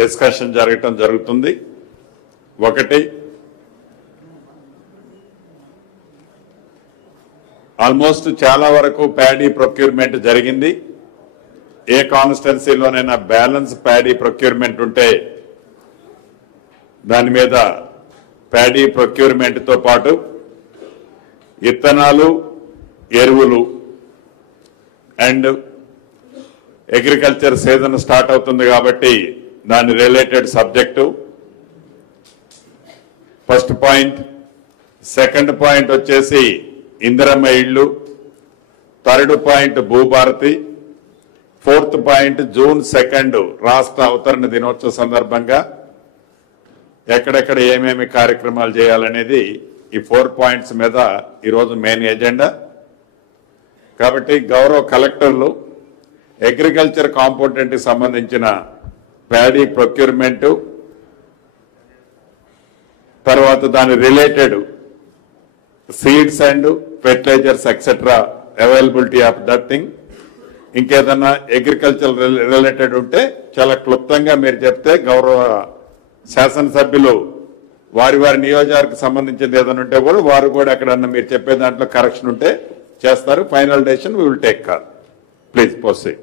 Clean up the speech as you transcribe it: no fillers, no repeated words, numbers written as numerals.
Discussion జరుగుతుంది. ఒకటి, almost చాలా వరకు ప్యాడీ ప్రొక్యూర్మెంట్ జరిగింది. ఏ కాన్స్టిట్యున్సీలోనైనా బ్యాలెన్స్ ప్యాడీ ప్రొక్యూర్మెంట్ ఉంటే దాని మీద ప్యాడీ ప్రొక్యూర్మెంట్తో పాటు విత్తనాలు, ఎరువులు అండ్ అగ్రికల్చర్ సీజన్ స్టార్ట్ అవుతుంది కాబట్టి దాని related subject first point. Second point వచ్చేసి ఇందిరమ్మ ఇళ్ళు, third point Bhubharati, fourth point June 2 రాష్ట్ర అవతరణ దినోత్సవ సందర్భంగా ఎక్కడెక్కడ ఏమేమి కార్యక్రమాలు చేయాలనేది ఈ 4 పాయింట్స్ మీద ఈరోజు మెయిన్ ఎజెండా. కాబట్టి గౌరవ కలెక్టర్లు అగ్రికల్చర్ కాంపోనెంట్కి సంబంధించిన ప్యాడీ ప్రొక్యూర్మెంట్, తర్వాత దాని related seeds and fertilisers etcetera availability of that thing, ఇంకేదన్నా అగ్రికల్చర్ రిలేటెడ్ ఉంటే చాలా క్లుప్తంగా మీరు చెప్తే గౌరవ శాసనసభ్యులు వారి నియోజకవర్గకు సంబంధించింది ఏదైనా ఉంటే కూడా వారు కూడా ఎక్కడన్నా మీరు చెప్పే దాంట్లో కరెక్షన్ ఉంటే చేస్తారు. Final decision we will take call. Please proceed.